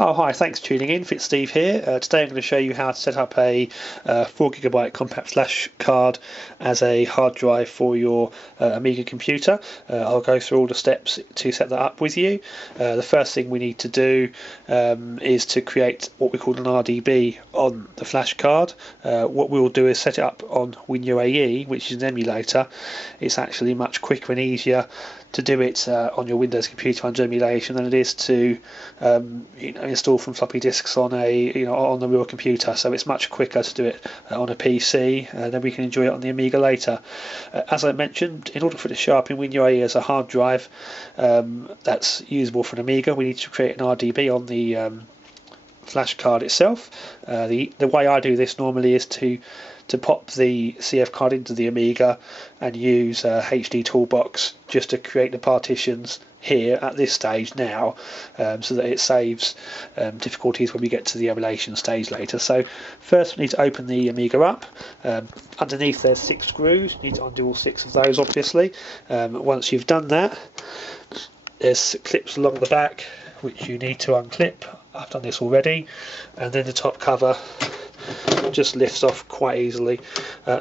Oh hi, thanks for tuning in. Fitzsteve here. Today I'm going to show you how to set up a 4GB compact flash card as a hard drive for your Amiga computer. I'll go through all the steps to set that up with you. The first thing we need to do is to create what we call an RDB on the flash card. What we'll do is set it up on WinUAE, which is an emulator. It's actually much quicker and easier to do it on your Windows computer under emulation than it is to install from floppy disks on on the real computer. So it's much quicker to do it on a PC, and then we can enjoy it on the Amiga later. As I mentioned, in order for it to show up in WinUAE as a hard drive that's usable for an Amiga, we need to create an RDB on the flash card itself. The way I do this normally is to pop the CF card into the Amiga and use HD Toolbox just to create the partitions here at this stage now, so that it saves difficulties when we get to the emulation stage later. So first we need to open the Amiga up. Underneath there's 6 screws. You need to undo all 6 of those, obviously. Once you've done that, there's clips along the back which you need to unclip. I've done this already, and then the top cover just lifts off quite easily.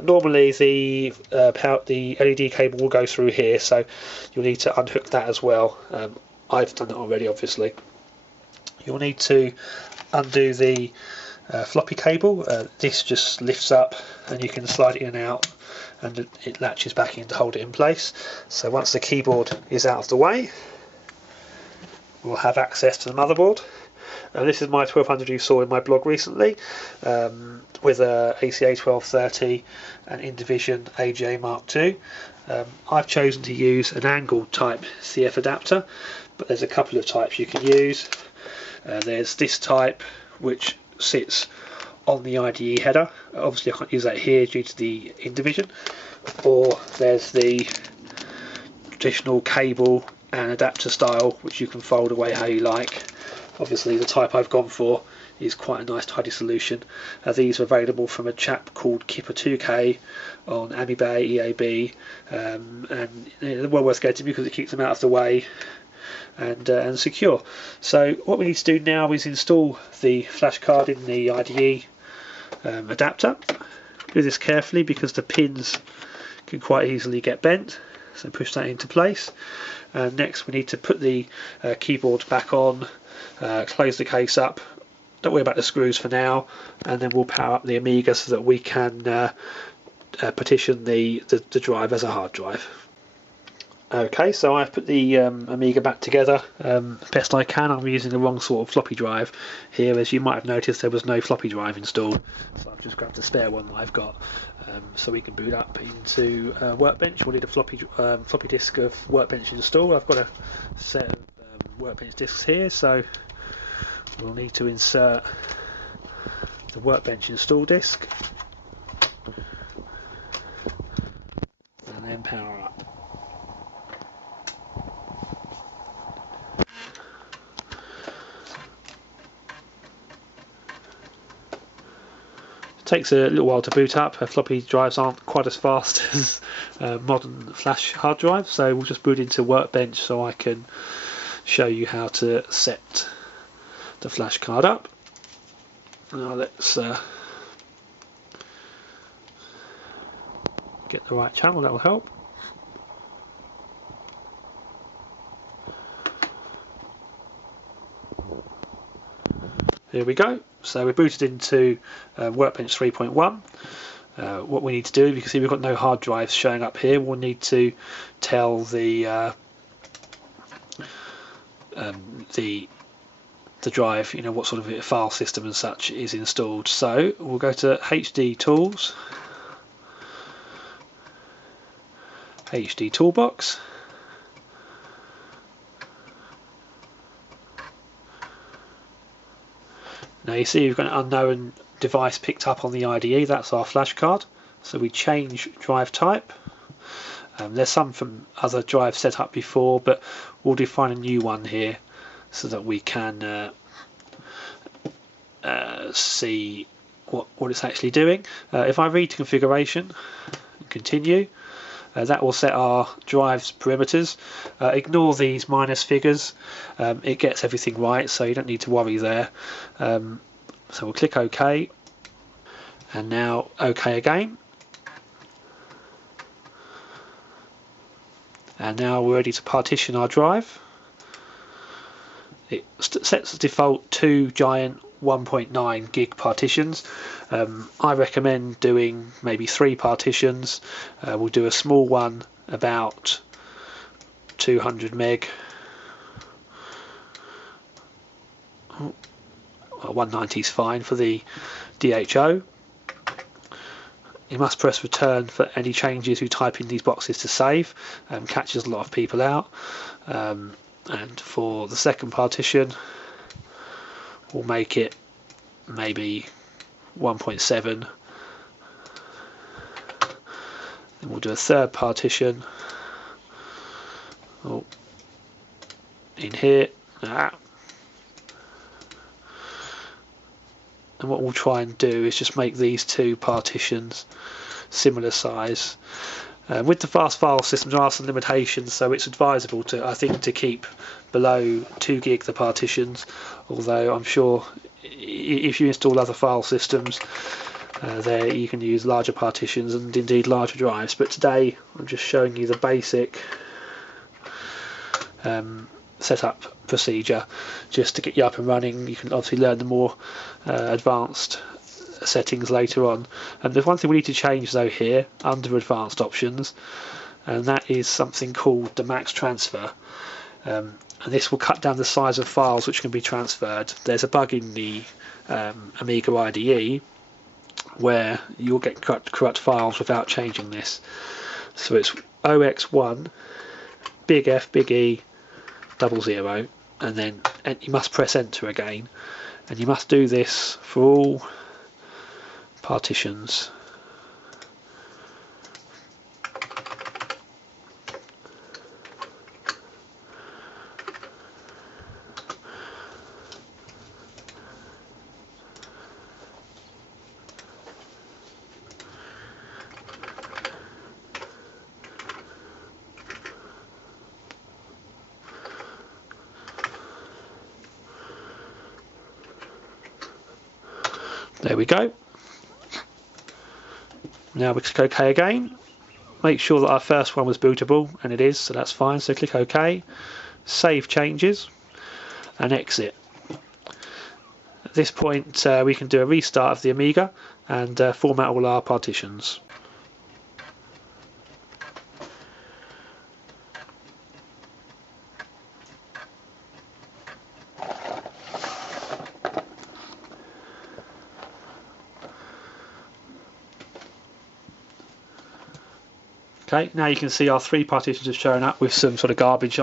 Normally the LED cable will go through here, so you'll need to unhook that as well. I've done it already, obviously. You'll need to undo the floppy cable. This just lifts up and you can slide it in and out, and it latches back in to hold it in place. So once the keyboard is out of the way, we'll have access to the motherboard. This is my 1200 you saw in my blog recently, with a ACA 1230 and Invision AGA Mark II. I've chosen to use an angled type CF adapter, but there's a couple of types you can use. There's this type which sits on the IDE header. Obviously I can't use that here due to the Invision. Or there's the traditional cable and adapter style, which you can fold away how you like. Obviously the type I've gone for is quite a nice tidy solution. These are available from a chap called Kipper 2K on Amiga EAB, and they're well worth getting because it keeps them out of the way and secure. So what we need to do now is install the flash card in the IDE adapter. Do this carefully because the pins can quite easily get bent, so push that into place. Next we need to put the keyboard back on, close the case up, don't worry about the screws for now, and then we'll power up the Amiga so that we can petition the drive as a hard drive. Okay, so I've put the Amiga back together best I can. I'm using the wrong sort of floppy drive here. As you might have noticed, there was no floppy drive installed, so I've just grabbed a spare one that I've got, so we can boot up into Workbench. We'll need a floppy disk of Workbench installed. I've got a set of Workbench disks here, so we'll need to insert the Workbench install disk and then power up. It takes a little while to boot up. Floppy drives aren't quite as fast as modern flash hard drives, so we'll just boot into Workbench so I can show you how to set the flash card up. Now let's get the right channel, that will help. Here we go. So we're booted into Workbench 3.1. What we need to do, you can see we've got no hard drives showing up here. We'll need to tell the drive, what sort of file system and such is installed. So we'll go to HD Tools, HD Toolbox, now you see we've got an unknown device picked up on the IDE. That's our flash card. So we change drive type. There's some from other drives set up before, but we'll define a new one here so that we can see what it's actually doing. If I read to configuration and continue, That will set our drive's perimeters. Ignore these minus figures, it gets everything right, so you don't need to worry there. So we'll click OK, and now OK again. And now we're ready to partition our drive. It sets the default 2 giant 1.9 gig partitions. I recommend doing maybe 3 partitions. We'll do a small one about 200 meg. 190 is fine for the DHO. You must press return for any changes you type in these boxes to save. Catches a lot of people out. And for the second partition, we'll make it maybe 1.7. Then we'll do a third partition. In here. And what we'll try and do is just make these 2 partitions similar size. With the fast file systems there are some limitations, so it's advisable to, I think, to keep below 2 gig the partitions, although I'm sure if you install other file systems there you can use larger partitions and indeed larger drives, but today I'm just showing you the basic setup procedure just to get you up and running. You can obviously learn the more advanced settings later on. And there's one thing we need to change though here under advanced options, and that is something called the max transfer. And this will cut down the size of files which can be transferred. There's a bug in the Amiga IDE where you'll get corrupt files without changing this. So it's OX1 big F big E 00, and then you must press enter again, and you must do this for all partitions. There we go. Now we click OK again. Make sure that our first one was bootable, and it is, so that's fine. So click OK, save changes, and exit. At this point we can do a restart of the Amiga and format all our partitions. Okay, now you can see our 3 partitions have shown up with some sort of garbage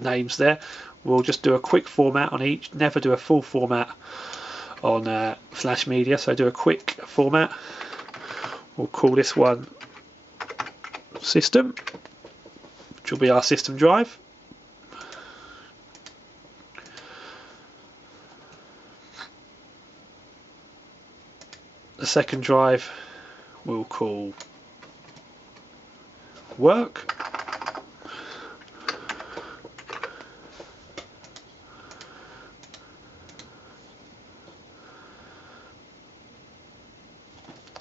names there. We'll just do a quick format on each, never do a full format on Flash Media, so do a quick format. We'll call this one System, which will be our system drive. The second drive we'll call Work.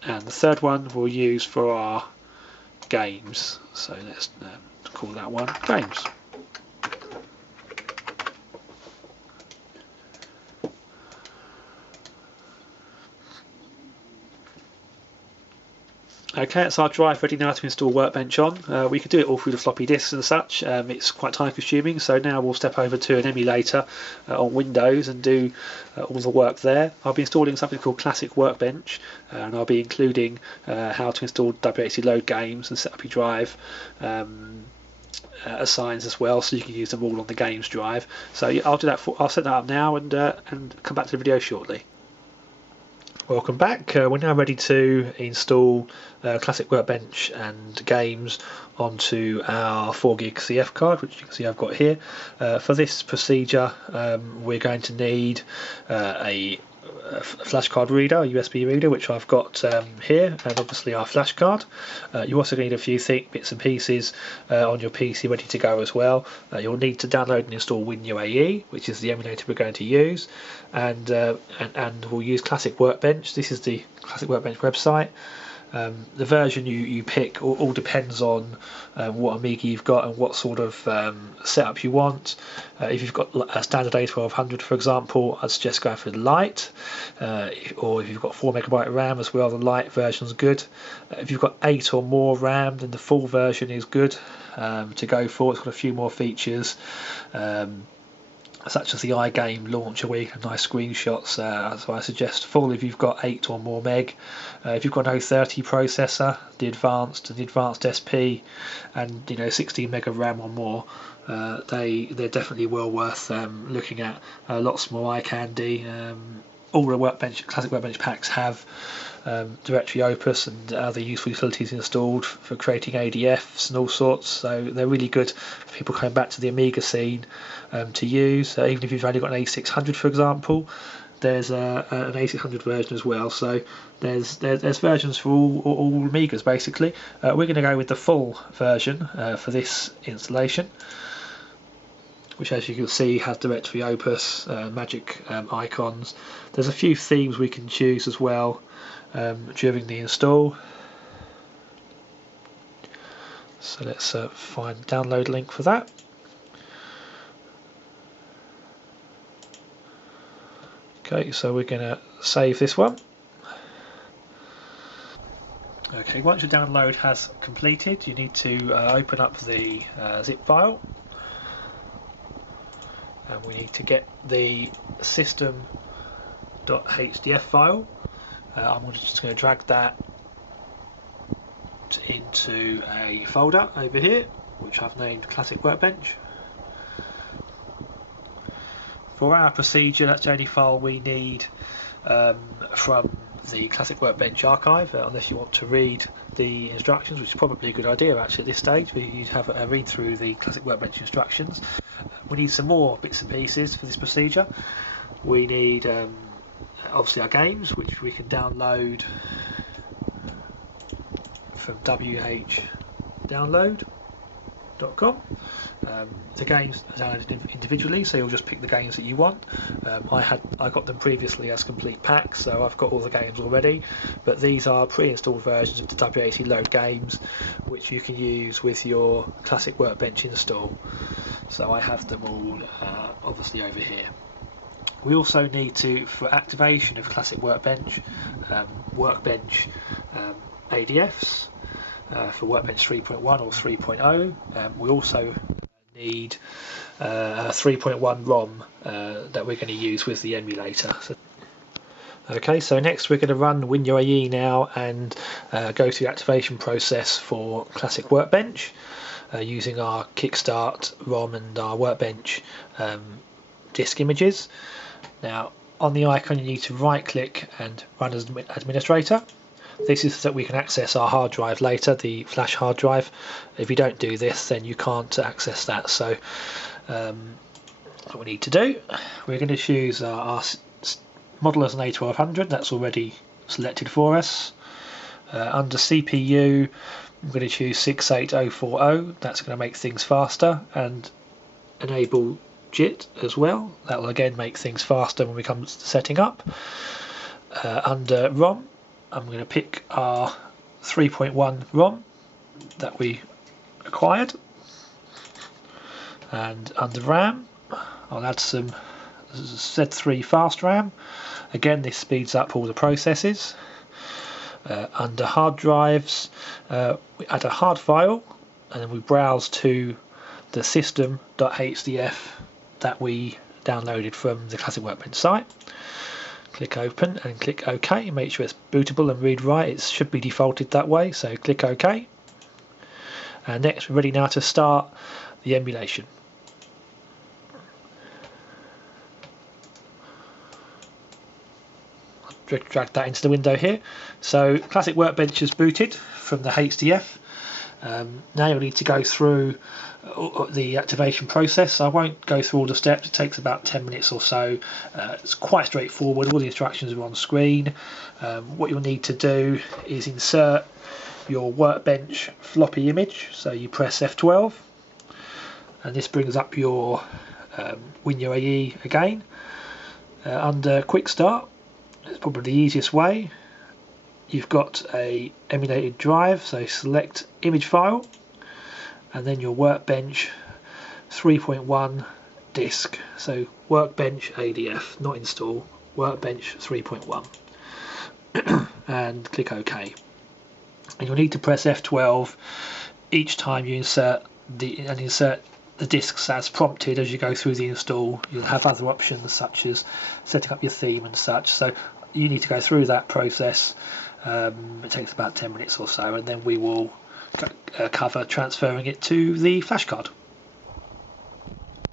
And the third one we'll use for our games, so let's call that one Games. Okay, it's our drive ready now to install Workbench on. We could do it all through the floppy disks and such. It's quite time consuming, so now we'll step over to an emulator on Windows and do all the work there. I'll be installing something called Classic Workbench, and I'll be including how to install WHDLoad games and set up your drive assigns as well, so you can use them all on the games drive. So I'll do that. I'll set that up now and come back to the video shortly. Welcome back. We're now ready to install Classic Workbench and games onto our 4 gig CF card, which you can see I've got here. For this procedure we're going to need a flashcard reader, a USB reader, which I've got here, and obviously our flash card. You also need a few bits and pieces on your PC ready to go as well. You'll need to download and install WinUAE, which is the emulator we're going to use, and we'll use Classic Workbench. This is the Classic Workbench website. The version you pick all depends on what Amiga you've got and what sort of setup you want. If you've got a standard A1200, for example, I'd suggest going for the light, or if you've got 4MB RAM as well, the light version's good. If you've got 8 or more RAM, then the full version is good to go for. It's got a few more features, such as the iGame launcher where you can have nice screenshots, so I suggest full if you've got 8 or more meg. If you've got an 030 processor, the advanced SP, and 16 meg of RAM or more, they're definitely well worth looking at. Lots more eye candy. All the Classic Workbench packs have directory opus and other useful utilities installed for creating ADFs and all sorts, so they're really good for people coming back to the Amiga scene to use. Even if you've only got an A600, for example, there's an A600 version as well, so there's versions for all Amigas basically. We're going to go with the full version for this installation, which, as you can see, has directory opus, magic icons. There's a few themes we can choose as well during the install. So let's find the download link for that. Okay, so we're going to save this one. Okay, once your download has completed, you need to open up the zip file. And we need to get the system.hdf file. I'm just going to drag that into a folder over here, which I've named Classic Workbench. For our procedure, that's the only file we need from the Classic Workbench archive, unless you want to read the instructions, which is probably a good idea actually at this stage. You'd have a read through the Classic Workbench instructions. We need some more bits and pieces for this procedure. We need obviously our games, which we can download from WHDLoad.com. The games are downloaded individually, so you'll just pick the games that you want. I got them previously as complete packs, so I've got all the games already, but these are pre-installed versions of the WHDLoad games, which you can use with your Classic Workbench install. So I have them all obviously over here. We also need to, for activation of Classic Workbench, ADFs for Workbench 3.1 or 3.0. We also need a 3.1 ROM that we're going to use with the emulator. Okay, so next we're going to run WinUAE now and go through the activation process for Classic Workbench using our Kickstart ROM and our Workbench disk images. Now, on the icon you need to right click and run as administrator. This is so that we can access our hard drive later, the flash hard drive. If you don't do this, then you can't access that. So what we need to do, we're going to choose our model as an A1200. That's already selected for us. Under CPU, I'm going to choose 68040. That's going to make things faster, and enable JIT as well. That will again make things faster when we come to setting up. Under ROM, I'm going to pick our 3.1 ROM that we acquired, and under RAM I'll add some Z3 fast RAM. Again, this speeds up all the processes. Under hard drives, we add a hard file, and then we browse to the system.hdf that we downloaded from the Classic Workbench site. Click open and click OK. Make sure it's bootable and read write. It should be defaulted that way, so click OK. And next we're ready now to start the emulation. Drag that into the window here. So Classic Workbench is booted from the HDF. Now you'll need to go through the activation process. I won't go through all the steps, it takes about 10 minutes or so. It's quite straightforward, all the instructions are on screen. What you'll need to do is insert your Workbench floppy image, so you press F12 and this brings up your WinUAE again. Under Quick Start, it's probably the easiest way. You've got a emulated drive, so select image file and then your Workbench 3.1 disk, so Workbench ADF, not install, Workbench 3.1 and click OK. And you'll need to press F12 each time you insert the disks as prompted as you go through the install. You'll have other options such as setting up your theme and such, so you need to go through that process. It takes about 10 minutes or so, and then we will cover transferring it to the flash card.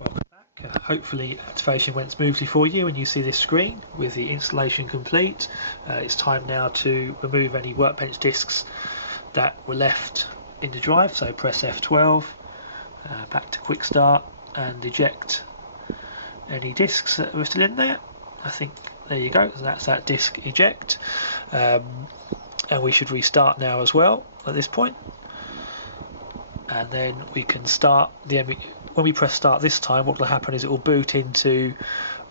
Welcome back. Hopefully activation went smoothly for you and you see this screen with the installation complete. It's time now to remove any Workbench disks that were left in the drive, so press F12, back to Quick Start and eject any disks that were still in there. I think there you go, so that's that disk eject, and we should restart now as well at this point, and then we can start when we press start this time. What will happen is it will boot into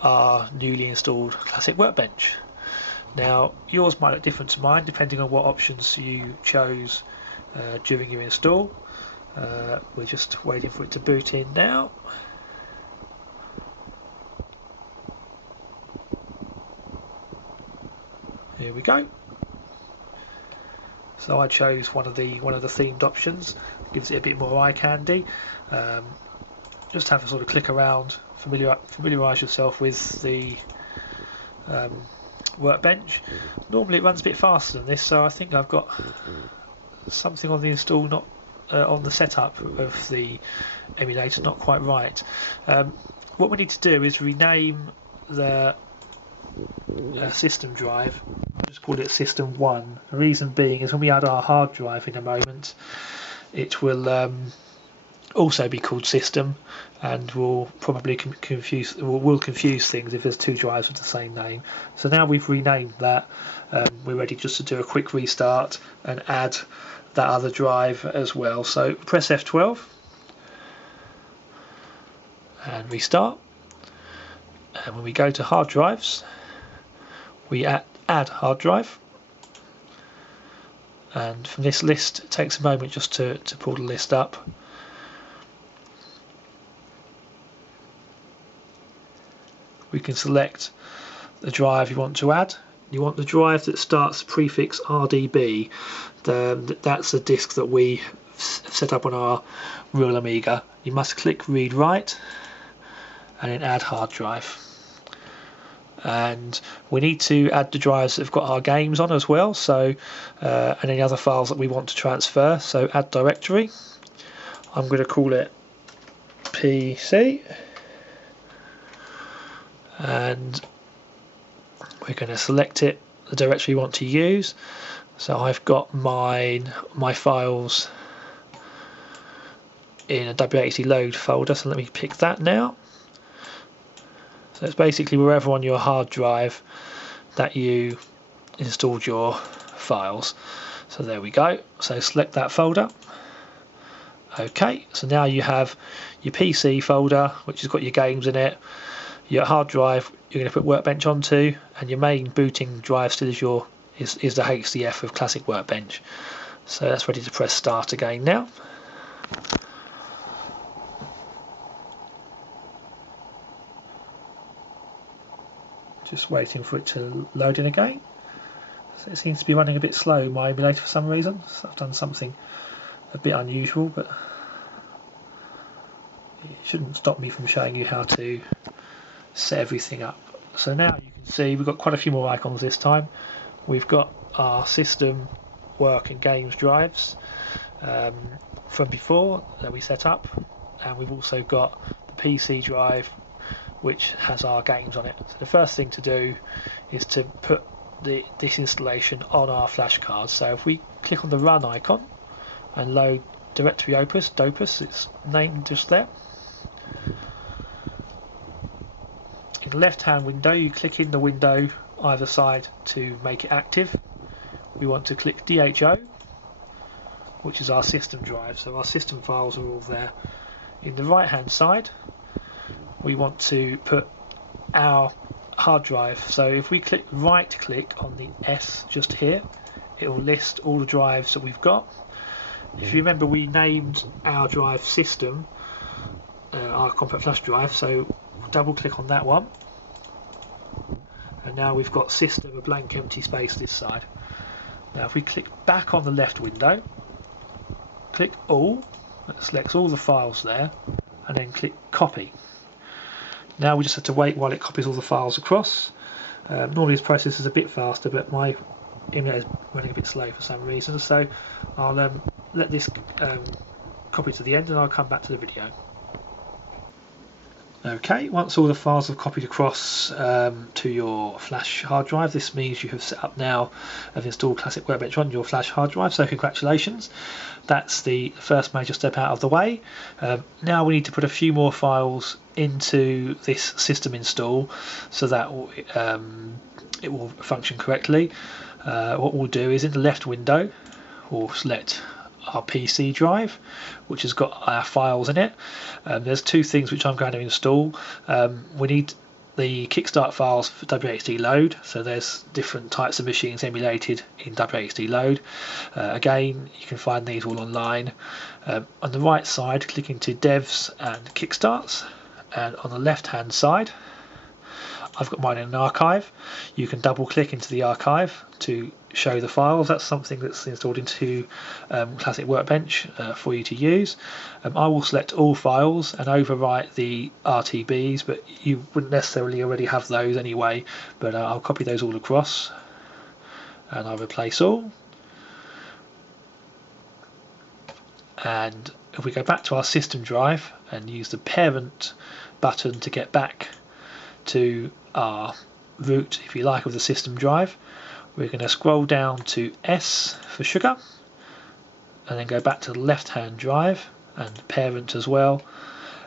our newly installed Classic Workbench. Now yours might look different to mine depending on what options you chose during your install. We're just waiting for it to boot in now. Here we go. So I chose one of the themed options. Gives it a bit more eye candy. Just have a sort of click around, familiarize yourself with the Workbench. Normally it runs a bit faster than this, so I think I've got something on the install, not on the setup of the emulator, not quite right. What we need to do is rename the system drive. I'll just call it System 1. The reason being is when we add our hard drive in a moment, it will also be called System, and will probably confuse things if there's two drives with the same name. So now we've renamed that, we're ready just to do a quick restart and add that other drive as well. So press F12 and restart, and when we go to hard drives, we add hard drive, and from this list, it takes a moment just to pull the list up. We can select the drive you want to add. You want the drive that starts prefix RDB. That's a disk that we set up on our real Amiga. You must click read write and then add hard drive. And we need to add the drives that have got our games on as well, so and any other files that we want to transfer. So add directory. I'm going to call it PC, and we're going to select it, the directory we want to use. So I've got my files in a WHDLoad folder, so let me pick that now. So it's basically wherever on your hard drive that you installed your files. So there we go. So select that folder. Okay, so now you have your PC folder, which has got your games in it, your hard drive you're going to put Workbench onto, and your main booting drive still is the HDF of Classic Workbench. So that's ready to press start again now. Just waiting for it to load in again. So it seems to be running a bit slow, my emulator, for some reason. So I've done something a bit unusual, but it shouldn't stop me from showing you how to set everything up. So now you can see we've got quite a few more icons this time. We've got our system, work and games drives from before that we set up, and we've also got the PC drive which has our games on it. So the first thing to do is to put this installation on our flash card. So if we click on the run icon and load directory Opus, it's named just there. In the left hand window, you click in the window either side to make it active. We want to click DHO, which is our system drive, so our system files are all there. In the right hand side, we want to put our hard drive, so if we right click on the S just here, it will list all the drives that we've got. If you remember, we named our drive system, our compact flash drive, so we'll double click on that one, and now we've got system, a blank empty space this side. Now if we click back on the left window, click all, that selects all the files there, and then click copy. Now we just have to wait while it copies all the files across. Normally this process is a bit faster, but my internet is running a bit slow for some reason, so I'll let this copy to the end and I'll come back to the video. Okay, once all the files have copied across to your flash hard drive, this means you have set up now, have installed Classic Workbench on your flash hard drive, so congratulations. That's the first major step out of the way. Now we need to put a few more files into this system install so that it will function correctly. What we'll do is in the left window, we'll select our PC drive, which has got our files in it. There's two things which I'm going to install. We need the kickstart files for WHDLoad, so there's different types of machines emulated in WHDLoad. Again, you can find these all online. On the right side, click into devs and kickstarts, and on the left hand side I've got mine in an archive. You can double click into the archive to show the files. That's something that's installed into Classic Workbench for you to use. I will select all files and overwrite the RTBs, but you wouldn't necessarily already have those anyway, but I'll copy those all across and I'll replace all. And if we go back to our system drive and use the parent button to get back to our root, if you like, of the system drive, we're going to scroll down to S for sugar and then go back to the left hand drive and parent as well,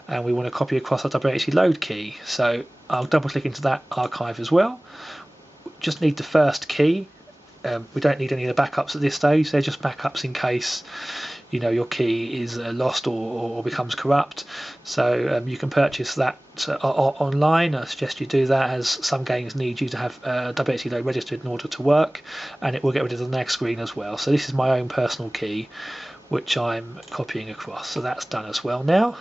and we want to copy across our WHDLoad key, so I'll double click into that archive as well. Just need the first key. We don't need any of the backups at this stage, they're just backups in case your key is lost or becomes corrupt. So you can purchase that online. I suggest you do that, as some games need you to have WHDLoad registered in order to work, and it will get rid of the nag screen as well. So this is my own personal key which I'm copying across, so that's done as well now.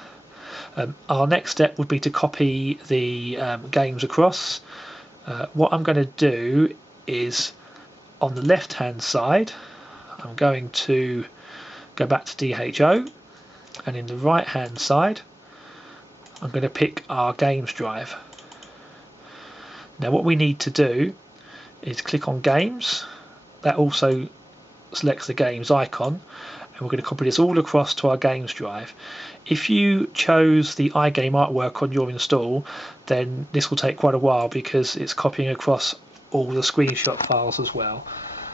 Our next step would be to copy the games across. What I'm going to do is, on the left hand side, I'm going to go back to DHO, and in the right hand side I'm going to pick our games drive. Now what we need to do is click on games, that also selects the games icon, and we're going to copy this all across to our games drive. If you chose the iGame artwork on your install, then this will take quite a while because it's copying across all the screenshot files as well.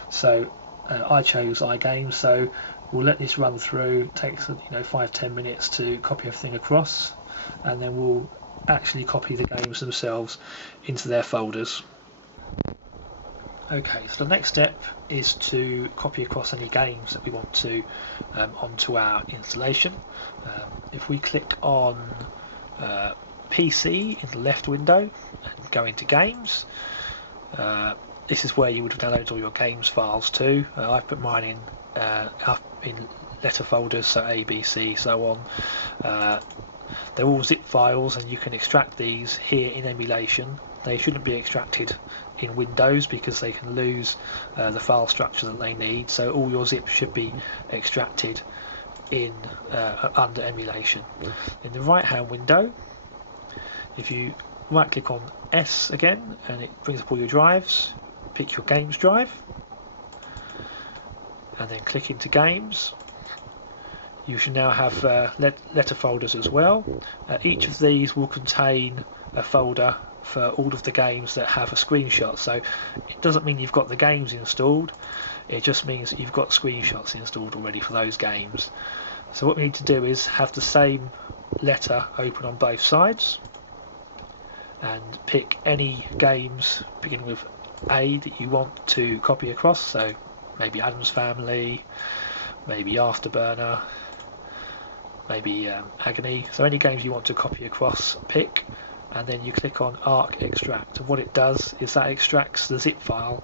So I chose iGame, so we'll let this run through. It takes 5-10 minutes to copy everything across, and then we'll actually copy the games themselves into their folders. Okay, so the next step is to copy across any games that we want to onto our installation. If we click on PC in the left window and go into games, this is where you would have downloaded all your games files to. I've put mine in letter folders, so A, B, C, so on. They're all zip files, and you can extract these here in emulation. They shouldn't be extracted in Windows because they can lose the file structure that they need, so all your zips should be extracted in under emulation. In the right hand window, if you right click on S again, and it brings up all your drives, pick your games drive and then click into games. You should now have letter folders as well. Each of these will contain a folder for all of the games that have a screenshot, so it doesn't mean you've got the games installed, it just means that you've got screenshots installed already for those games. So what we need to do is have the same letter open on both sides and pick any games beginning with A that you want to copy across, so maybe Adam's Family, maybe Afterburner, maybe Agony. So any games you want to copy across, pick, and then you click on Arc Extract, and what it does is that extracts the zip file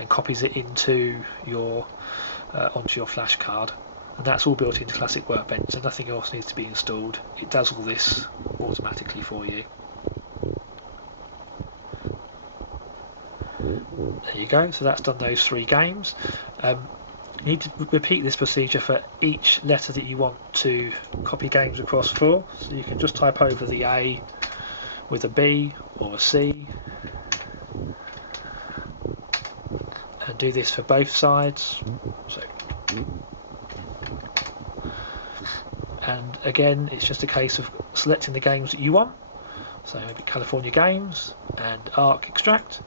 and copies it into your onto your flash card, and that's all built into Classic Workbench, so nothing else needs to be installed. It does all this automatically for you. There you go, so that's done those 3 games. You need to repeat this procedure for each letter that you want to copy games across for, so you can just type over the A with a B or a C and do this for both sides. So, and again, it's just a case of selecting the games that you want, so maybe California Games and Arc Extract,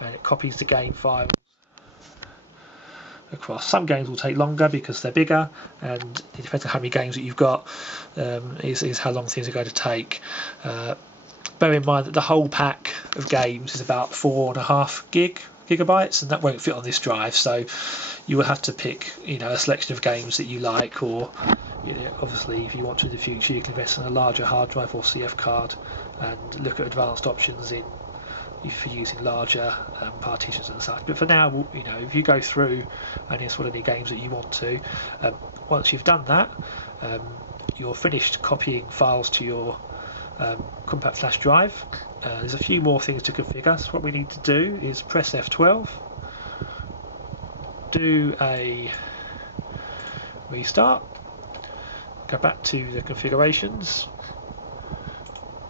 and it copies the game file across. Some games will take longer because they're bigger, and it depends on how many games that you've got, is how long things are going to take. Bear in mind that the whole pack of games is about 4.5 gigabytes, and that won't fit on this drive, so you will have to pick, a selection of games that you like, or obviously if you want to in the future you can invest in a larger hard drive or CF card and look at advanced options for using larger partitions and such. But for now, if you go through and install any games that you want to, once you've done that, you're finished copying files to your compact flash drive. There's a few more things to configure, so what we need to do is press F12, do a restart, go back to the configurations,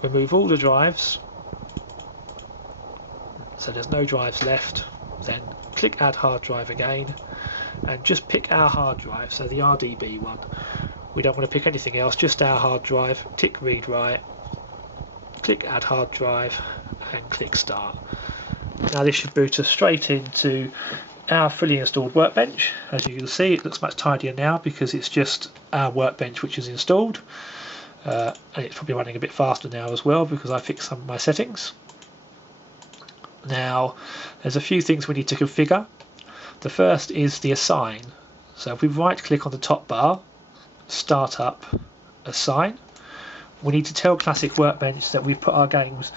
remove all the drives, so there's no drives left, then click add hard drive again and just pick our hard drive, so the RDB one. We don't want to pick anything else, just our hard drive. Tick read write, click add hard drive and click start. Now this should boot us straight into our fully installed workbench. As you can see, it looks much tidier now because it's just our workbench which is installed, and it's probably running a bit faster now as well because I fixed some of my settings. Now there's a few things we need to configure. The first is the assign. So if we right click on the top bar, start up, assign, we need to tell Classic Workbench that we've put our games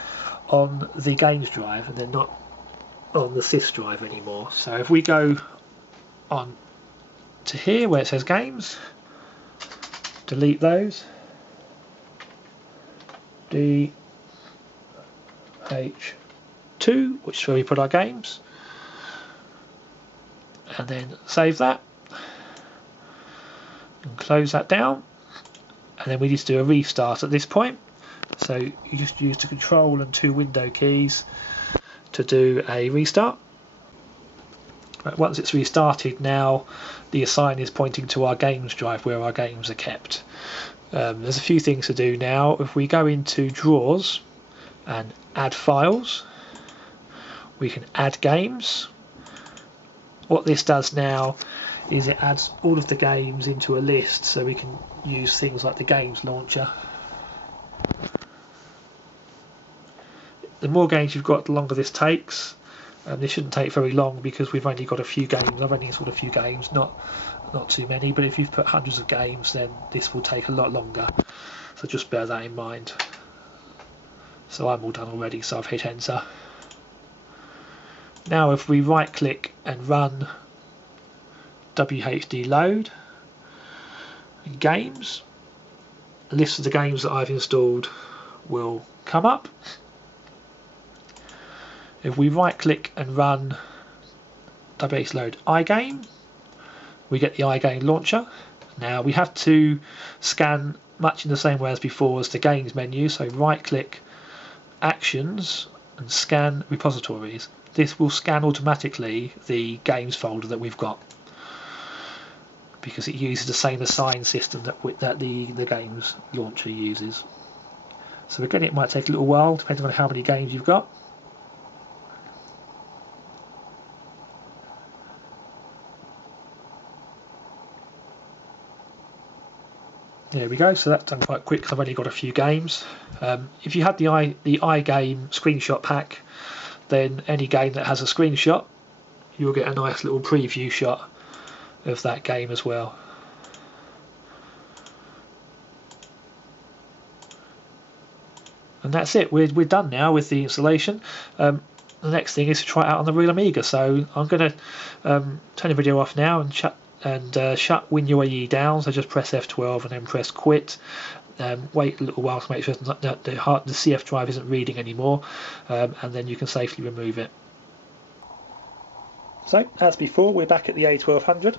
on the games drive and they're not on the sys drive anymore. So if we go on to here where it says games, delete those, DH2, which is where we put our games, and then save that and close that down, and then we need to do a restart at this point. So you just use the control and 2 window keys to do a restart. Once it's restarted, now the assign is pointing to our games drive where our games are kept. There's a few things to do now. If we go into drawers and add files, we can add games. What this does now is it adds all of the games into a list, so we can use things like the games launcher. The more games you've got, the longer this takes. This shouldn't take very long because we've only got a few games. I've only installed a few games, not too many, but if you've put hundreds of games, then this will take a lot longer, so just bear that in mind. So I'm all done already, so I've hit enter. Now if we right click and run WHDLoad games, a list of the games that I've installed will come up. If we right click and run WHDLoad iGame, we get the iGame launcher. Now we have to scan much in the same way as before as the games menu, so right click actions and scan repositories. This will scan automatically the games folder that we've got because it uses the same assign system that the games launcher uses. So again, it might take a little while depending on how many games you've got. There we go. So that's done quite quick because I've only got a few games. If you had the iGame screenshot pack, then any game that has a screenshot, you'll get a nice little preview shot of that game as well. And that's it. We're done now with the installation. The next thing is to try it out on the real Amiga. So I'm going to turn the video off now and shut WinUAE down. So just press F12 and then press quit. Wait a little while to make sure that the CF drive isn't reading anymore, and then you can safely remove it. So as before, we're back at the A1200.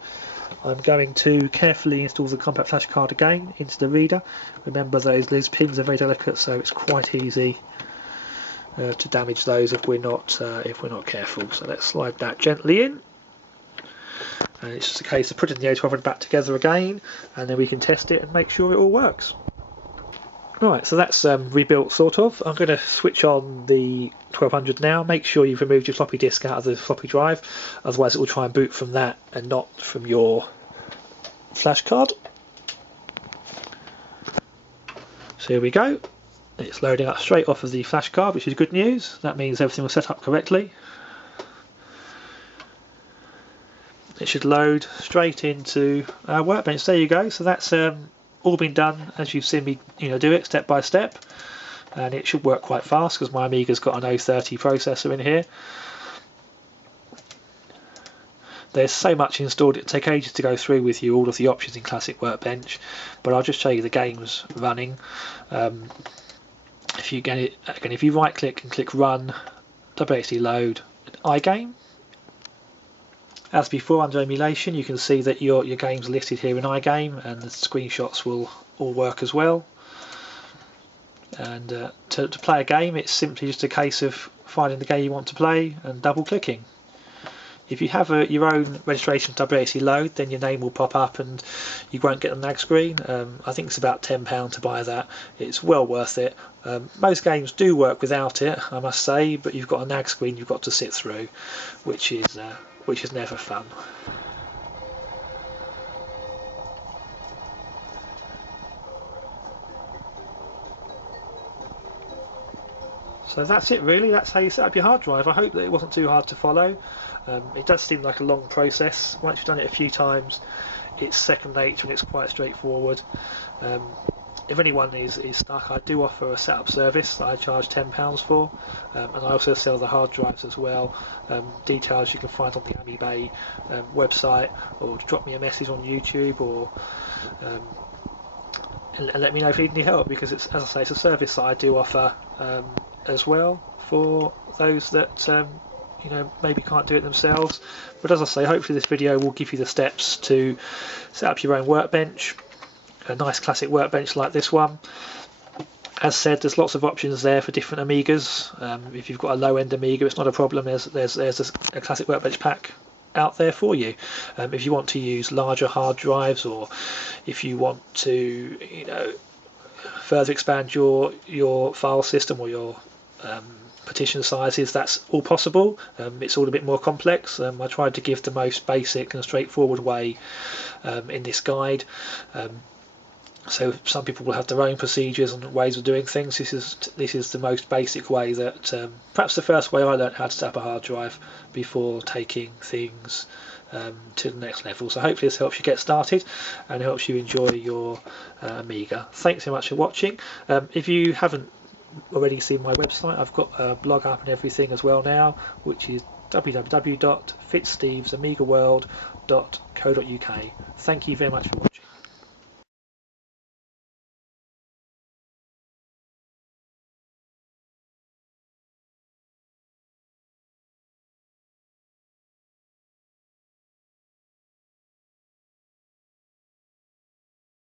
I'm going to carefully install the compact flash card again into the reader. Remember, those Liz pins are very delicate, so it's quite easy to damage those if we're not careful. So let's slide that gently in, and it's just a case of putting the A1200 back together again, and then we can test it and make sure it all works. Right, so that's rebuilt sort of. I'm going to switch on the 1200 now. Make sure you've removed your floppy disk out of the floppy drive, otherwise it will try and boot from that and not from your flash card. So here we go. It's loading up straight off of the flash card, which is good news. That means everything was set up correctly. It should load straight into our workbench. There you go. So that's all been done as you've seen me do it step by step, and it should work quite fast because my Amiga's got an 030 processor in here. There's so much installed, it'll take ages to go through with you all of the options in Classic Workbench, but I'll just show you the games running. If you get it again, if you right click and click Run, WHDLoad, iGame. As before, under emulation, you can see that your games are listed here in iGame, and the screenshots will all work as well. And to play a game, it's simply just a case of finding the game you want to play and double clicking. If you have your own registration WHDLoad, then your name will pop up and you won't get the nag screen. I think it's about £10 to buy that. It's well worth it. Most games do work without it, I must say, but you've got a nag screen you've got to sit through, which is never fun. So that's it really, that's how you set up your hard drive. I hope that it wasn't too hard to follow. It does seem like a long process. Once you've done it a few times, it's second nature and it's quite straightforward. If anyone is stuck, I do offer a setup service that I charge £10 for, and I also sell the hard drives as well. Details you can find on the Amiga website, or drop me a message on YouTube, or and let me know if you need any help, because it's, as I say, it's a service that I do offer as well for those that maybe can't do it themselves. But as I say, hopefully this video will give you the steps to set up your own workbench, a nice classic workbench like this one. As said, there's lots of options there for different Amigas. If you've got a low-end Amiga, it's not a problem. There's a classic workbench pack out there for you. If you want to use larger hard drives, or if you want to further expand your file system or your petition sizes, that's all possible. It's all a bit more complex. I tried to give the most basic and straightforward way in this guide. So some people will have their own procedures and ways of doing things. This is the most basic way, that perhaps the first way I learned how to set up a hard drive before taking things to the next level. So hopefully this helps you get started and helps you enjoy your Amiga. Thanks so much for watching. If you haven't already seen my website, I've got a blog up and everything as well now, which is www.fitzstevesamigaworld.co.uk. Thank you very much for watching.